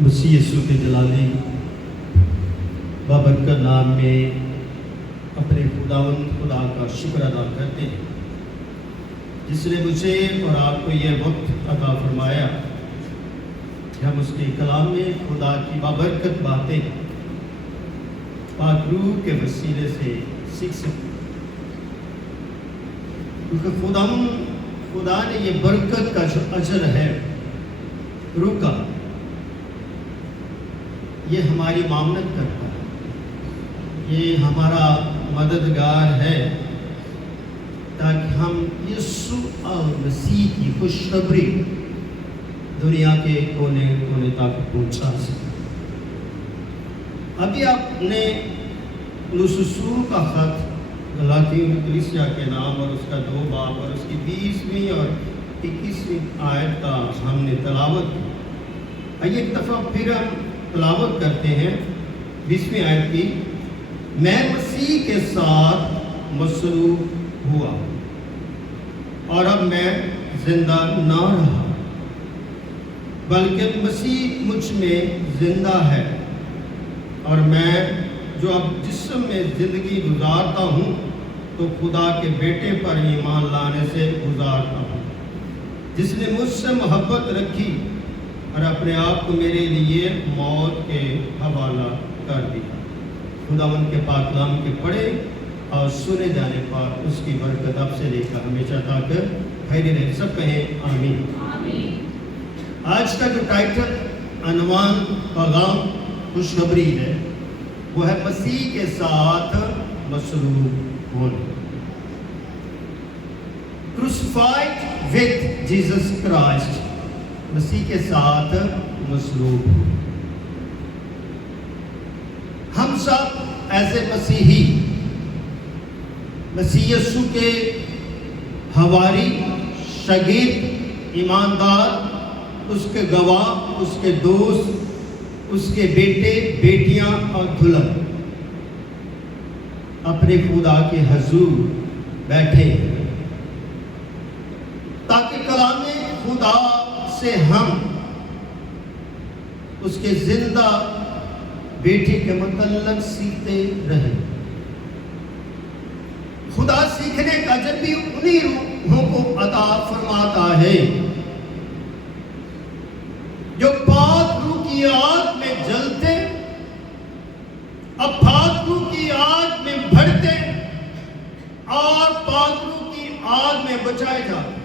مسیح یسوع کے جلالی بابرکت نام میں اپنے خداوند خدا کا شکر ادا کرتے ہیں جس نے مجھے اور آپ کو یہ وقت عطا فرمایا کہ ہم اس کے کلام میں خدا کی بابرکت باتیں پاک روح کے وسیلے سے سیکھ سکتے ہیں، کیونکہ خدا نے یہ برکت کا جو اجر ہے روح کا، یہ ہماری معاونت کرتا ہے، یہ ہمارا مددگار ہے تاکہ ہم یسوع مسیح کی خوشخبری دنیا کے کونے کونے تک پہنچا سکیں۔ ابھی آپ نے لوسوس کا خط غلاطیوں کی کلیسیا کے نام اور اس کا 2 باب اور اس کی 20ویں اور 21ویں آیت کا ہم نے تلاوت کی۔ آئیے ایک دفعہ پھر ہم تلاوت کرتے ہیں 20ویں آیت کی۔ میں مسیح کے ساتھ مصلوب ہوا اور اب میں زندہ نہ رہا بلکہ مسیح مجھ میں زندہ ہے، اور میں جو اب جسم میں زندگی گزارتا ہوں تو خدا کے بیٹے پر ایمان لانے سے گزارتا ہوں، جس نے مجھ سے محبت رکھی اور اپنے آپ کو میرے لیے موت کے حوالہ کر دیا۔ خداوند کے پاک کلام کے پڑھے اور سنے جانے پر اس کی برکت اب سے لے کر ہمیشہ تک خیر رہے، سب کہیں آمین۔ آج کا جو ٹائٹل، عنوان، پیغام، خوشخبری ہے، وہ ہے مسیح کے ساتھ مصلوب ہونا۔ Crucified with Jesus Christ، مسیح کے ساتھ مصلوب ہو۔ ہم سب ایسے مسیحی، مسیح یسوع کے حواری، شاگرد، ایماندار، اس کے گواہ، اس کے دوست، اس کے بیٹے، بیٹیاں اور دلہن اپنے خدا کے حضور بیٹھے تاکہ کلام خدا سے ہم اس کے زندہ بیٹے کے متعلق سیکھتے رہیں۔ خدا سیکھنے کا اجر بھی انہی روحوں کو عطا فرماتا ہے جو پاک روح کی آگ میں جلتے، اب پاک روح کی آگ میں بڑھتے اور پاک روح کی آگ میں بچائے جاتے،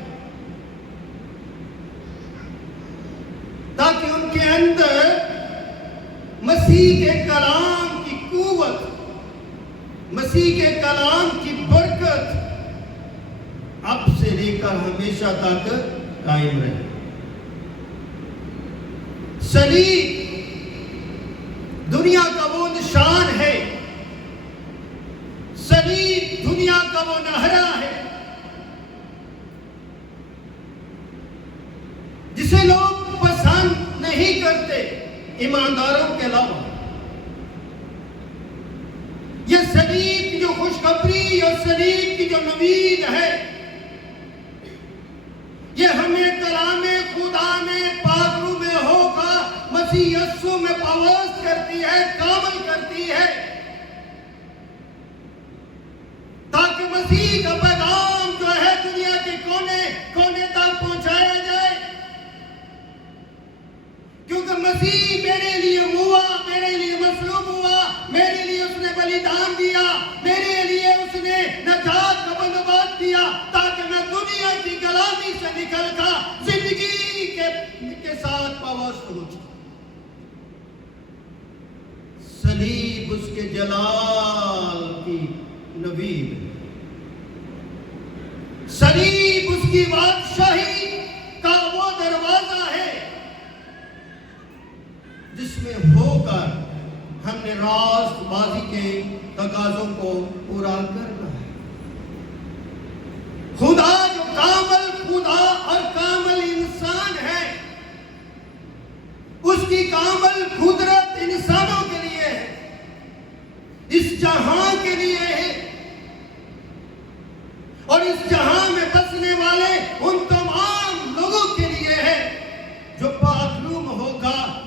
تاکہ ان کے اندر مسیح کے کلام کی قوت، مسیح کے کلام کی برکت اب سے لے کر ہمیشہ تک قائم رہے۔ صلیب دنیا کا وہ نشان ہے، صلیب دنیا کا وہ نہرا ہے جسے لوگ پسند نہیں کرتے ایمانداروں کے علاوہ۔ یہ صلیب کی جو خوشخبری اور صلیب کی جو نوید ہے، یہ ہمیں کلام خدا میں پاک روح میں ہو کر مسیح یسوع میں پوست کرتی ہے، کامل کرتی ہے، تاکہ مسیح کا پیغام جو ہے دنیا کے کونے کونے تک پہنچایا جائے، کیونکہ مسیح میرے لیے ہوا، میرے لیے مصلوب ہوا، میرے لیے اس نے بلیدان دیا، میرے لیے اس نے نجات کا بندوبست کیا، تاکہ میں دنیا کی غلامی سے نکل کر زندگی کے ساتھ پاوست ہو جاؤں۔ صلیب اس کے جلال کی نوید ہے، صلیب اس کی بادشاہی کا وہ دروازہ ہے جس میں ہو کر ہم نے راست بازی کے تقاضوں کو پورا کرنا ہے۔ خدا جو کامل خدا اور کامل انسان ہے، اس کی کامل قدرت انسانوں کے لیے ہے، اس جہاں کے لیے ہے، اور اس جہاں میں بسنے والے ان تمام لوگوں کے لیے ہے جو پاک روح ہوگا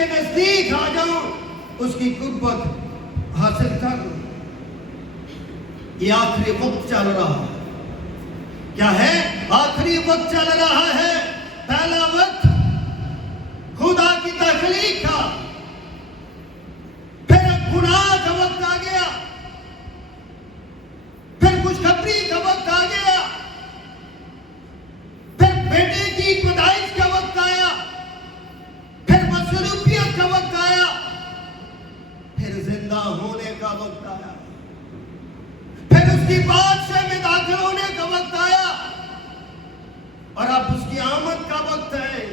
کے نزدیک آ جاؤں، اس کی قربت حاصل کر لوں۔ یہ آخری وقت چل رہا ہے۔ کیا ہے؟ آخری وقت چل رہا ہے۔ پہلا وقت خدا کی تخلیق کا، پھر گناہ کا وقت آ گیا، پھر خوشخبری کا وقت آ گیا، پھر بیٹے کی پیدائش کا وقت آیا، پھر مصلوبیت کا وقت آیا، پھر زندہ ہونے کا وقت آیا، پھر اس کی بادشاہ میں داخل ہونے کا وقت آیا، اور اب اس کی آمد کا وقت ہے۔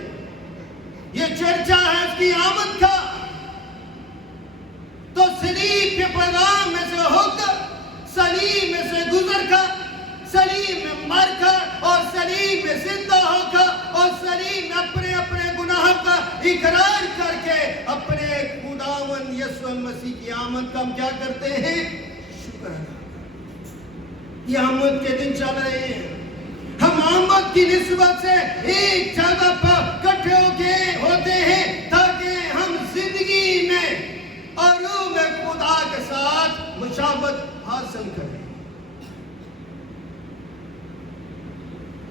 یہ چرچا ہے اس کی آمد کا۔ تو صلیب کے پیغام میں سے ہو کر، صلیب میں سے گزر کر، صلیب میں مر کر اور صلیب میں زندہ ہو کر اور صلیب میں اپنے اپنے گناہ کا اقرار کر کے اپنے خداوند یسوع مسیح کی آمد کا ہم کیا کرتے ہیں؟ شکر ادا کرتے ہیں۔ یہ آمد کے دن چل رہے ہیں۔ ہم آمد کی نسبت سے ایک جگہ پر اکٹھے ہو کے ہوتے ہیں تاکہ ہم زندگی میں اور روح میں خدا کے ساتھ مشابہت حاصل کریں۔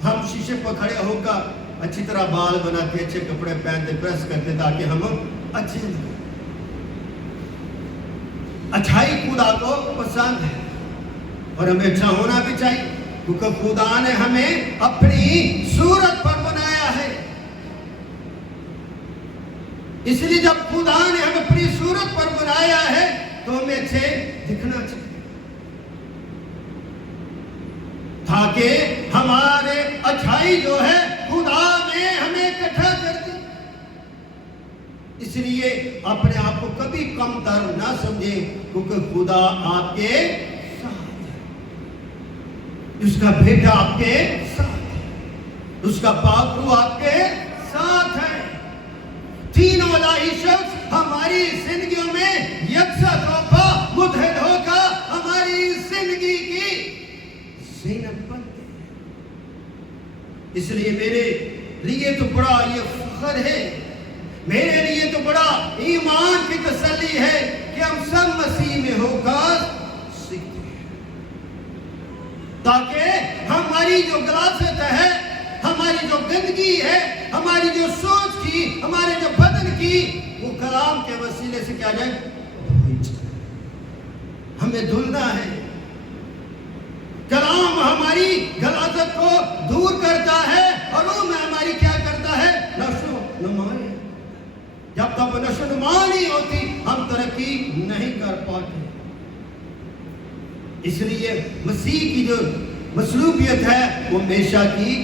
ہم شیشے پر کھڑے ہو کر اچھی طرح بال بناتے، اچھے کپڑے پہنتے، پریس کرتے تاکہ ہم اچھے لگیں۔ اچھائی خدا کو پسند ہے اور ہمیں اچھا ہونا بھی چاہیے، کیونکہ خدا نے ہمیں اپنی صورت پر بنایا ہے۔ اس لیے جب خدا نے ہمیں اپنی صورت پر بنایا ہے تو ہمیں اچھے دکھنا چاہیے تاکہ ہمارے اچھائی جو ہے خدا نے ہمیں اکٹھا کر دی۔ اس لیے اپنے آپ کو کبھی کم تر نہ سمجھیں، کیونکہ خدا آپ کے ساتھ ہے، اس کا بیٹا آپ کے ساتھ ہے، اس کا پاک روح آپ کے ساتھ ہے۔ تینوں الہی شخص ہماری زندگیوں میں یکساں طور پر متحد ہو کر ہماری زندگی کی زینت بنتے ہیں۔ اس لیے میرے لیے تو بڑا یہ فخر ہے، میرے لیے تو بڑا ایمان کی تسلی ہے کہ ہم سب مسیح میں ہو کر سیکھتے ہیں، تاکہ ہماری جو غلاظت ہے، ہماری جو گندگی ہے، ہماری جو سوچ کی، ہمارے جو بدن کی، وہ کلام کے وسیلے سے کیا جائے؟ ہمیں دھلنا ہے۔ کلام ہماری غلاظت کو دور کرتا ہے اور روح میں ہماری کیا کرتا ہے؟ نشو نما۔ جب تک نشو نما نہیں ہوتی ہم ترقی نہیں کر پاتے۔ اس لیے مسیح کی جو مصلوبیت ہے وہ ہمیشہ کی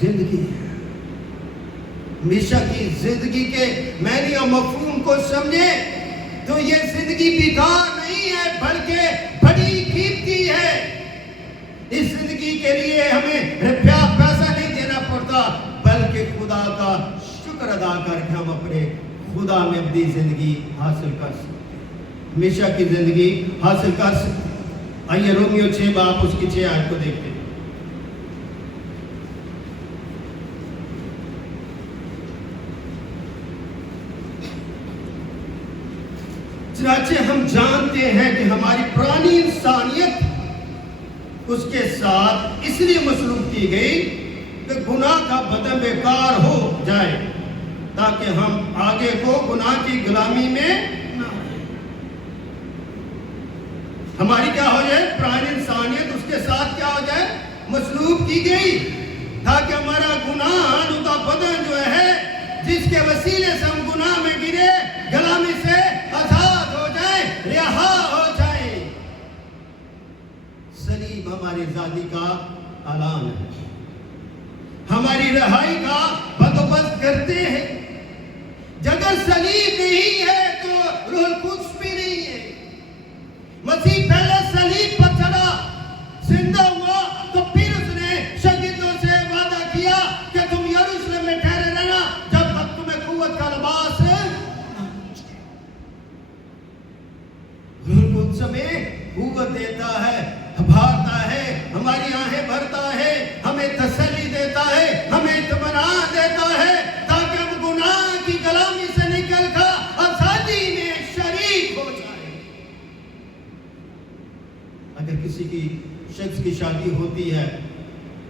زندگی ہے۔ ہمیشہ کی زندگی کے معنی اور مفہوم کو سمجھے تو یہ زندگی بیکار نہیں ہے بلکہ بڑی قیمتی ہے۔ اس زندگی کے لیے ہمیں روپیہ پیسہ نہیں دینا پڑتا، بلکہ خدا کا شکر ادا کر کے ہم اپنے خدا میں اپنی زندگی حاصل کر سکتے ہیں، ہمیشہ کی زندگی حاصل کر سکتے ہیں۔ آئیے رومیو 6 باب اس کی 6 آیت کو دیکھتے ہیں۔ چنانچہ ہم جانتے ہیں کہ ہماری پرانی انسانیت اس کے ساتھ اس لیے مصلوب کی گئی کہ گناہ کا بدن بیکار ہو جائے تاکہ ہم آگے کو گناہ کی غلامی میں نہ آئیں۔ ہماری کیا ہو جائے؟ پرانی انسانیت اس کے ساتھ کیا ہو جائے؟ مصلوب کی گئی تاکہ ہمارا گناہ آلودہ بدن جو ہے جس کے وسیلے سے ہم گناہ میں گرے غلامی سے آزاد ہو جائے، رہا ہو جائے۔ صلیب ہماری آزادی کا اعلان ہے، ہماری رہائی کا بندوبست کرتے ہیں۔ اگر صلیب نہیں ہے تو روح القدس بھی نہیں ہے۔ مسیح پہلے صلیب پر چڑھا، زندہ ہوا، تو پھر اس نے شاگردوں سے وعدہ کیا کہ تم یروشلم میں ٹھہرے رہنا جب تک تمہیں قوت کا لباس روح القدس ہمیں قوت دیتا ہے، بھارتا ہے، ہماری آنکھیں بھرتا ہے، ہمیں تسلی دیتا ہے، ہمیں اطمینان دیتا ہے تاکہ ہم گناہ کی غلامی سے نکل کر کی شادی ہوتی ہے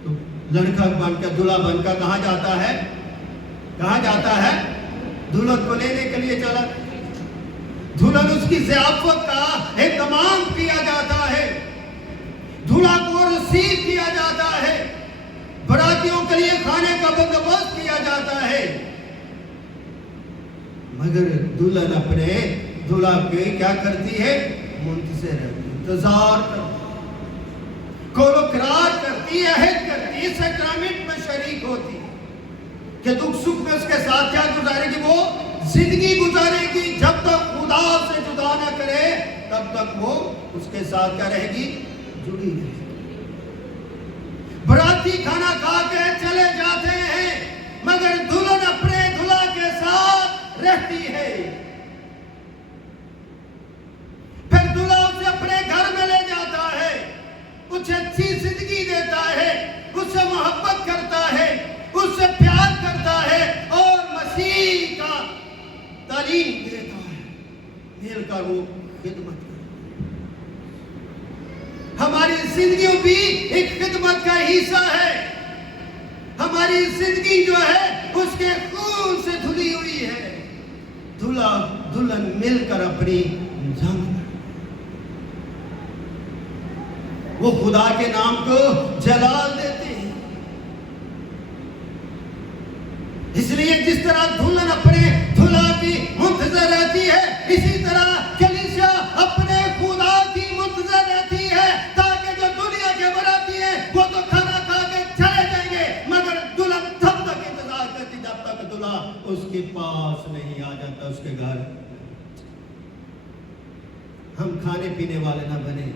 تو لڑکا بن کر دلہا بن کر کہاں جاتا ہے؟ کہاں جاتا ہے؟ دلہن کو لینے کے لیے چلا. دلہن اس کی ضیافت کا اہتمام کیا جاتا ہے, دلہا کو رسیو کیا جاتا ہے, براتیوں کے لیے کھانے کا بندوبست کیا جاتا ہے. مگر دلہن اپنے دلہا کے کیا کرتی ہے؟ منتظر رہتی, انتظار کرتی, قرار کرتی, عہد کرتی, سیکرامنٹ میں شریک ہوتی کہ دکھ سکھ میں اس کے ساتھ کیا گزارے گی؟ وہ زندگی گزارے گی. جب تک خدا سے جدا نہ کرے تب تک وہ اس کے ساتھ کیا رہے گی؟ جڑی رہے گی. براتی کھانا کھا کے چلے جاتے ہیں مگر دلہن اپنے دلہا کے ساتھ رہتی ہے. پھر دلہا اسے اپنے گھر میں لے جاتا ہے, اسے اچھی زندگی دیتا ہے, اس سے محبت کرتا ہے, اس سے پیار کرتا ہے اور مسیح کا تعلیم دیتا ہے. مل کر وہ خدمت کرتا ہے. ہماری زندگی بھی ایک خدمت کا حصہ ہے. ہماری زندگی جو ہے اس کے خون سے دھلی ہوئی ہے. دلہا دلہن مل کر اپنی جان وہ خدا کے نام کو جلال دیتے ہیں. اس لیے جس طرح دلہن اپنے دلہا کی منتظر رہتی ہے, اسی طرح کلیسیا اپنے خدا کی منتظر رہتی ہے, تاکہ جو دنیا کے براتی ہیں وہ تو کھانا کھا کے چلے جائیں گے مگر دلہن تب تک انتظار کرتی جب تک دلہا اس کے پاس نہیں آ جاتا اس کے گھر. ہم کھانے پینے والے نہ بنے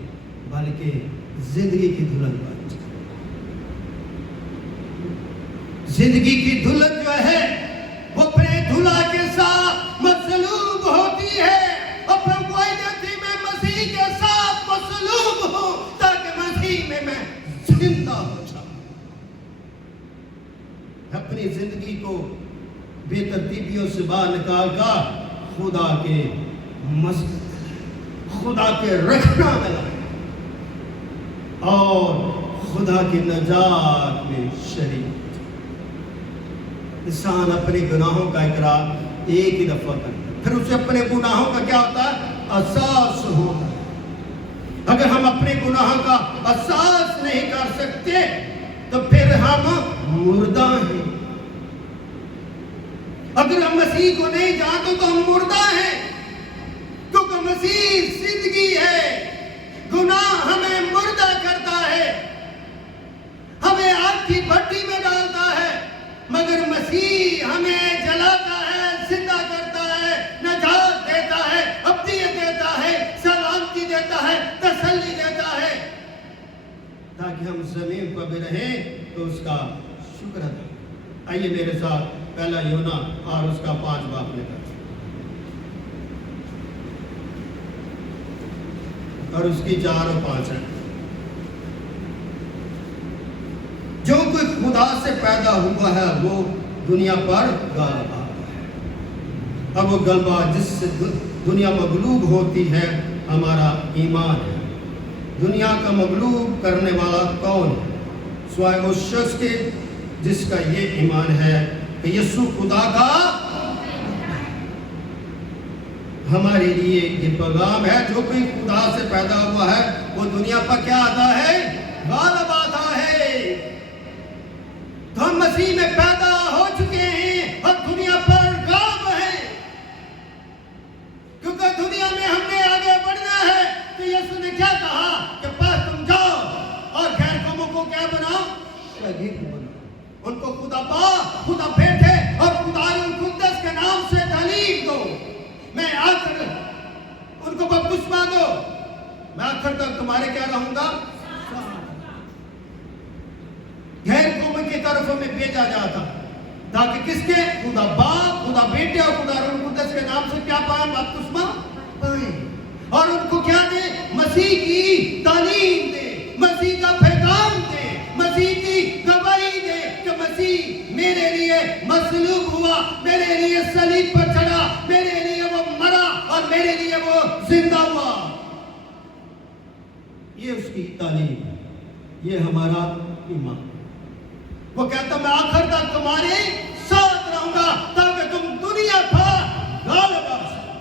بلکہ زندگی کی دلہن بن جائے. زندگی کی دلہن جو ہے وہ اپنے دلہا کے ساتھ مصلوب ہوتی ہے, اپنے وعدے میں مسیح کے ساتھ مصلوب ہوں تاکہ مسیح میں زندہ ہو جاؤں. اپنی زندگی کو بے ترتیبیوں سے باہر نکال کر خدا کے مسجد خدا کے رکھنا میں لائے اور خدا کی نجات میں شریک. انسان اپنے گناہوں کا اقرار ایک ہی دفعہ کرتا ہے, پھر اسے اپنے گناہوں کا کیا ہوتا ہے؟ احساس ہوتا ہے. اگر ہم اپنے گناہوں کا احساس نہیں کر سکتے تو پھر ہم مردہ ہیں. اگر ہم مسیح کو نہیں جانتے تو ہم مردہ ہیں, کیونکہ مسیح زندگی ہے. گناہ ہمیں مردہ کرتا ہے, ہمیں آگ کی بھٹی میں ڈالتا ہے, مگر مسیح ہمیں جلاتا ہے, زندہ کرتا ہے, نجات دیتا ہے, ابدیت دیتا ہے, سلامتی دیتا ہے, تسلی دیتا ہے, تاکہ ہم زمین پر بھی رہیں تو اس کا شکر ادا. آئیے میرے ساتھ پہلا یونا اور اس کا 5 باب لے کر اور اس کی 4 اور 5 ہے. جو کوئی خدا سے پیدا ہوا ہے وہ دنیا پر غالب آتا ہے. اب وہ غلبہ جس سے دنیا مغلوب ہوتی ہے ہمارا ایمان ہے. دنیا کا مغلوب کرنے والا کون ہے سوائے اس شخص کے جس کا یہ ایمان ہے کہ یسوع خدا کا. ہمارے لیے یہ پیغام ہے, جو کوئی خدا سے پیدا ہوا ہے وہ دنیا پر کیا آتا ہے؟ غالب آتا ہے. تو ہم مسیح میں پیدا ہو چکے ہیں اور دنیا پر غالب ہیں, کیونکہ دنیا میں ہم نے آگے بڑھنا ہے. تو یسوع نے کیا کہا کہ بس تم جاؤ اور غیر قوموں کو کیا بناؤ؟ شاگرد بناؤ. ان کو خدا باپ, خدا بیٹے اور خدا القدس کے نام سے تعلیم دو. میں آ کر ان کو بپتسمہ دو, میں آخر تک تمہارے کیا رہوں گا. غیر قوم کی طرف میں بھیجا جاتا تاکہ کس کے؟ خدا باپ, خدا بیٹے اور خدا روح القدس کے نام سے کیا پائیں؟ بپتسمہ پائیں. اور ان کو کیا دے؟ مسیح کی تعلیم دے, مسیح کا پیغام دے, مسیح کی گواہی دے کہ مسیح میرے لیے مصلوب ہوا, میرے لیے صلیب پر چڑھا, میرے لیے وہ مرا اور میرے لیے وہ زندہ ہوا. یہ اس کی تعلیم ہے. یہ ہمارا ایمان. وہ کہتا میں آخر تک تمہارے ساتھ رہوں گا تاکہ تم دنیا پر غالب آ سکو.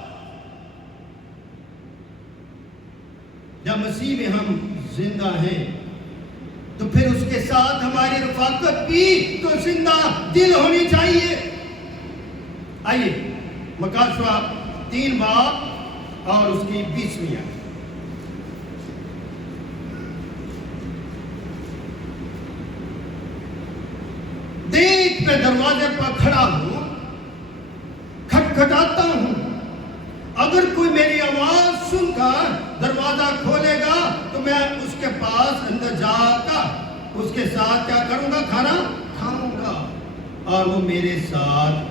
جب مسیح میں ہم زندہ ہیں تو پھر اس کے ساتھ ہماری رفاقت بھی تو زندہ دل ہونی چاہیے. آئیے مکاشفہ 3 باب اور اس کی 20ویں آیت. دیکھ میں دروازے پر کھڑا ہوں، کھٹکھٹاتا ہوں. اگر کوئی میری آواز سن کر دروازہ کھولے گا تو میں اس کے پاس اندر جا کر اس کے ساتھ کیا کروں گا؟ کھانا کھاؤں گا اور وہ میرے ساتھ.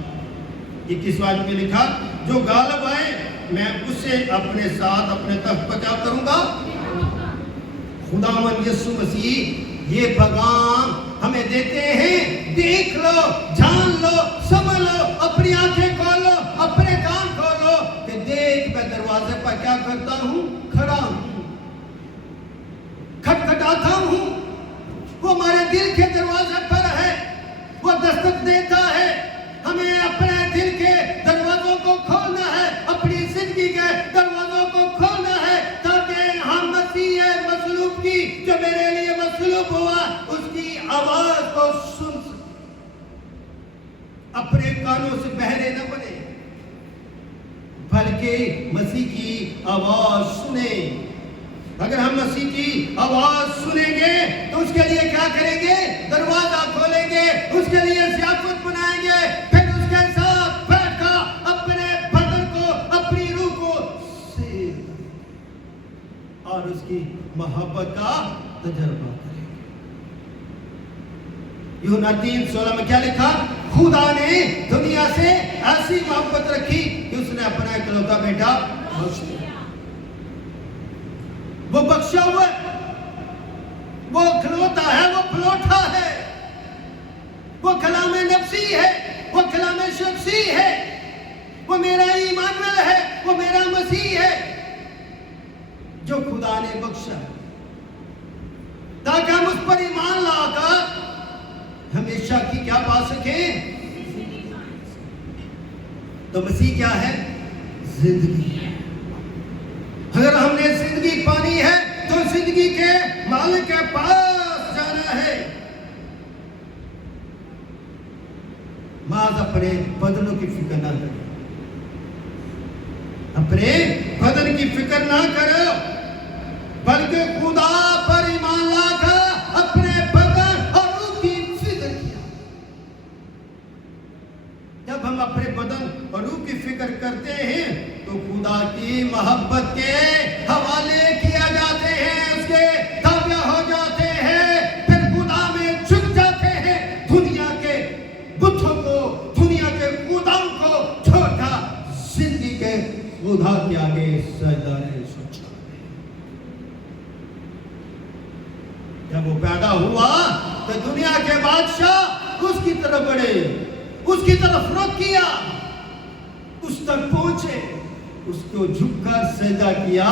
21 آیت میں لکھا جو غالب آئے میں اسے اپنے ساتھ اپنے تخت پر کیا کروں گا؟ خداوند یسوع مسیح یہ پیغام ہمیں دیتے ہیں. دیکھ لو، جان لو، سمجھ لو، اپنی آنکھیں کھولو، اپنے کان کھولو کہ دیکھ میں دروازے پر کیا کرتا ہوں؟ کھڑا ہوں، کھٹکھٹاتا ہوں. وہ ہمارے دل کے دروازے پر ہے، وہ دستک دیتا ہے. ہمیں اپنے دل کے دروازوں کو کھولنا ہے، اپنی زندگی کے دروازوں کو کھولنا ہے تاکہ ہم مسیح مصلوب کی جو میرے لیے مصلوب ہوا اس کی آواز کو سن سکیں. اپنے کانوں سے بہرے نہ بنے بلکہ مسیح کی آواز سنیں. اگر ہم مسیح کی آواز سنیں گے تو اس کے لیے کیا کریں گے؟ دروازہ کھولیں گے، اس کے لیے ضیافت بنائیں گے، پھر اس کے ساتھ بیٹھ کر اپنے بدن کو، اپنی روح کو سیر اور اس کی محبت کا تجربہ کریں گے. یوحنا 3:16 میں کیا لکھا؟ خدا نے دنیا سے ایسی محبت رکھی کہ اس نے اپنا اکلوتا بیٹا بخش دیا. وہ بخشا ہوا ہے، وہ کھلوتا ہے، وہ پلوٹا ہے، وہ کلام نفسی ہے، وہ کلام شخصی ہے، وہ میرا ایمانویل ہے، وہ میرا مسیح ہے جو خدا نے بخشا ہے تاکہ ہم اس پر ایمان لا کر ہمیشہ کی کیا پا سکیں؟ تو مسیح کیا ہے؟ زندگی ہے. اگر ہم نے زندگی پانی ہے تو زندگی کے مالک کے پاس جانا ہے. محض اپنے بدنوں کی فکر نہ کرو، اپنے بدن کی فکر نہ کرو بلکہ خدا پر ایمان لا کر اپنے بدن اور روح کی فکر کیا. جب ہم اپنے بدن اور روح کی فکر کرتے ہیں تو خدا کی محبت کے حوالے کیا جاتے ہیں، اس کے تابع ہو جاتے ہیں، پھر خدا میں جھک جاتے ہیں. دنیا کے بتوں کو، دنیا کے خداؤں کو چھوڑ کر زندگی کے خدا کے آگے سجدہ سوچا. جب وہ پیدا ہوا تو دنیا کے بادشاہ اس کی طرف بڑھے، اس کی طرف رخ کیا، اس تک پہنچے، اس کو جھک کر سجدہ کیا.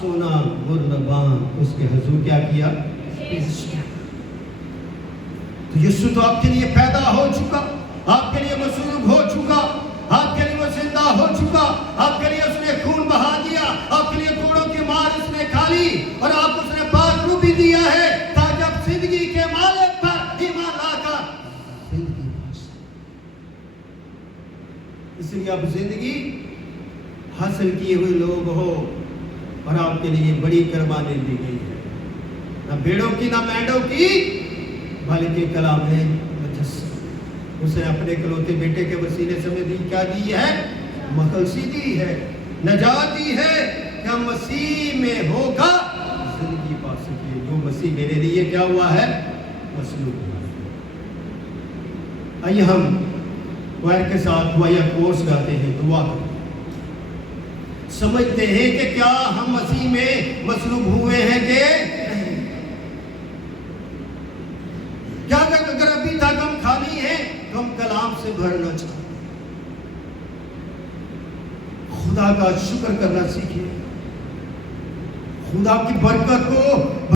سونا مرنبان اس کے حضور کیا کیا؟ تو یسوع تو آپ کے لیے پیدا ہو چکا، آپ کے لیے مصلوب ہو چکا، آپ کے لیے وہ زندہ ہو چکا، آپ کے لیے اس نے خون بہا دیا، آپ کے لیے کوڑوں کی مار اس نے کھا لی اور آپ اس نے پاک روح بھی دیا ہے تاکہ آپ زندگی کے مالک پر ایمان لا کر زندگی پا سکیں. اس لیے آپ زندگی حاصل کیے ہوئے لوگ ہو اور آپ کے لیے بڑی قربانی دی گئی ہے، نہ بھیڑوں کی نہ مینڈوں کی بلکہ کلام ہے مجسم. اس نے اپنے اکلوتے بیٹے کے وسیلے سے ہمیں دی کیا دی ہے؟ مخلصی دی ہے، نجات دی ہے کہ ہم مسیح میں ہو کر زندگی پا سکیں. جو مسیح میرے لیے کیا ہوا ہے؟ مصلوب ہوا. آئیے ہم وائر کے ساتھ دعائیا کورس گاتے ہیں، دعا کرتے ہیں. سمجھتے ہیں کہ کیا ہم مسیح میں مصلوب ہوئے ہیں کہ نہیں؟ کیا اگر ابھی تک ہم خالی ہیں تو ہم کلام سے بھرنا چاہتے ہیں. خدا کا شکر کرنا سیکھیں، خدا کی برکت کو